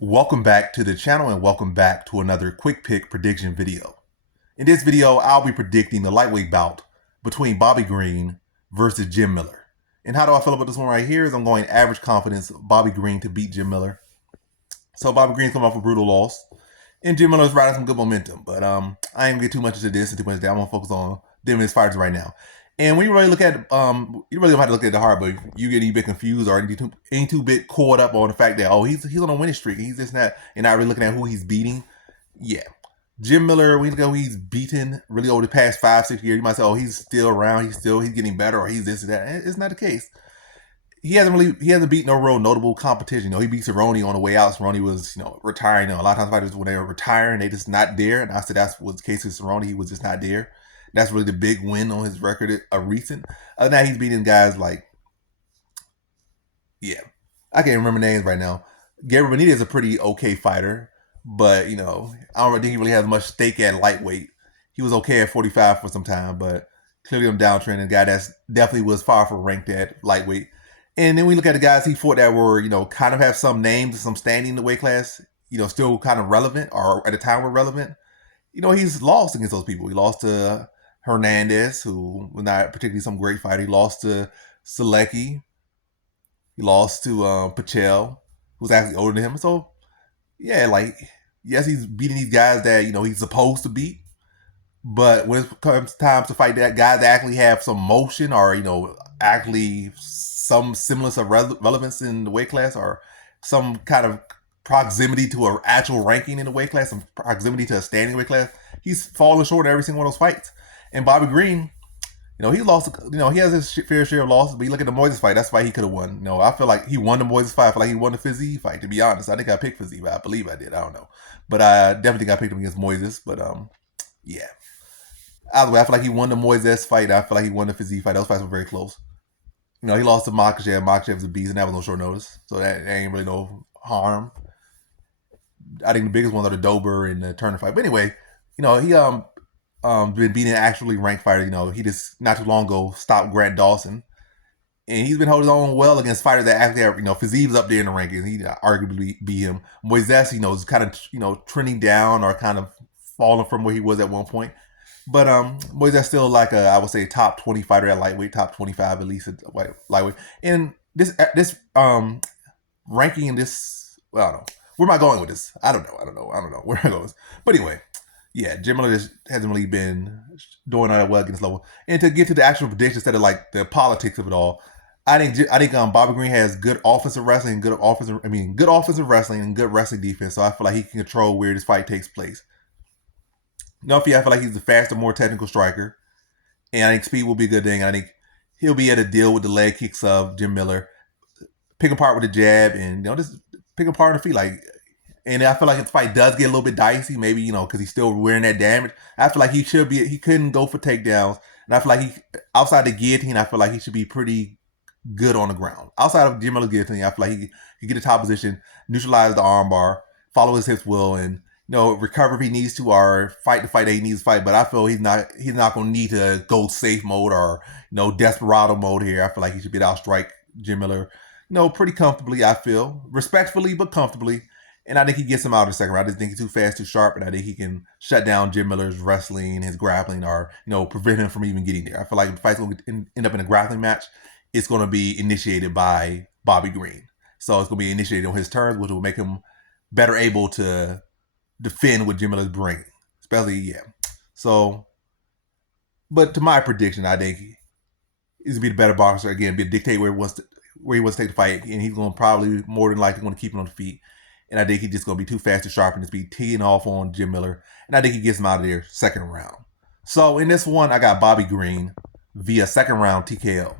Welcome back to the channel and welcome back to another quick pick prediction video. In this video, I'll be predicting the lightweight bout between Bobby Green versus Jim Miller. And how do I feel about this one right here is I'm going average confidence Bobby Green to beat Jim Miller. So Bobby Green's coming off a brutal loss and Jim Miller's riding some good momentum. But I ain't gonna get too much into this and too much that. I'm gonna focus on them and his fighters right now. And when you really look at, you really don't have to look at the hard, but you get any bit confused or any too bit caught up on the fact that, oh, he's on a winning streak. He's just not, and not really looking at who he's beating. Yeah. Jim Miller, when you look at who he's beaten really over the past 5-6 years, you might say, oh, he's still around. He's getting better, or he's this and that. It's not the case. He hasn't beat no real notable competition. He beat Cerrone on the way out. Cerrone was, retiring. A lot of times fighters, when they were retiring, they just not there. And I said that's was the case with Cerrone. He was just not there. That's really the big win on his record, a recent. Other than that, he's beating guys like, I can't remember names right now. Gabriel Benitez is a pretty okay fighter, but, I don't think he really has much stake at lightweight. He was okay at 45 for some time, but clearly I'm downtrending. A guy that's definitely was far from ranked at lightweight. And then we look at the guys he fought that were, kind of have some names, some standing in the weight class, still kind of relevant, or at the time were relevant. He's lost against those people. He lost to Hernandez, who was not particularly some great fighter. He lost to Selecki. He lost to Pachel, who's actually older than him. So, yeah, yes, he's beating these guys that, he's supposed to beat. But when it comes time to fight that guys that actually have some motion or, actually some semblance of relevance in the weight class or some kind of proximity to an actual ranking in the weight class, some proximity to a standing weight class, he's falling short of every single one of those fights. And Bobby Green, he lost, he has his fair share of losses, but you look at the Moises fight, that's why he could have won. I feel like he won the Moises fight. I feel like he won the Fiziev fight, to be honest. I think I picked Fiziev, but I believe I did. I don't know. But I definitely think I picked him against Moises. But, yeah. Either way, I feel like he won the Moises fight. I feel like he won the Fiziev fight. Those fights were very close. He lost to Makhachev. Makhachev's a beast, and that was no short notice. So that ain't really no harm. I think the biggest ones are the Dober and the Turner fight. But anyway, he been beating an actually ranked fighter. He just not too long ago stopped Grant Dawson, and he's been holding on well against fighters that actually have, Fiziev's up there in the rankings. He arguably beat him. Moises, is kind of, trending down or kind of falling from where he was at one point. But Moises still like I would say top 20 fighter at lightweight, top 25 at least at lightweight. And this ranking in this, well, I don't know. Where am I going with this? I don't know where I go. But anyway, yeah, Jim Miller just hasn't really been doing all that well against level. And to get to the actual prediction instead of like the politics of it all, I think Bobby Green has good offensive wrestling, good offensive wrestling and good wrestling defense. So I feel like he can control where this fight takes place. I feel like he's the faster, more technical striker, and I think speed will be a good thing. I think he'll be able to deal with the leg kicks of Jim Miller, pick apart with a jab, and just pick apart on the feet. And I feel like if the fight does get a little bit dicey, maybe because he's still wearing that damage. I feel like he couldn't go for takedowns, and I feel like outside the guillotine, I feel like he should be pretty good on the ground. Outside of Jim Miller's guillotine, I feel like he can get a top position, neutralize the armbar, follow his hips well, and recover if he needs to, or fight the fight that he needs to fight. But I feel he's not going to need to go safe mode or desperado mode here. I feel like he should be able to outstrike Jim Miller, pretty comfortably. I feel respectfully but comfortably, and I think he gets him out in the second round. I just think he's too fast, too sharp, and I think he can shut down Jim Miller's wrestling, his grappling, or prevent him from even getting there. I feel like if the fight's going to end up in a grappling match, it's going to be initiated by Bobby Green. So it's going to be initiated on his terms, which will make him better able to defend what Jim Miller's bringing, especially, So, but to my prediction, I think he's gonna be the better boxer again, be a dictate where he wants to take the fight, and he's gonna probably more than likely going to keep him on the feet. And I think he's just gonna be too fast to sharpen his feet, teeing off on Jim Miller, and I think he gets him out of there second round. So in this one, I got Bobby Green via second round TKO.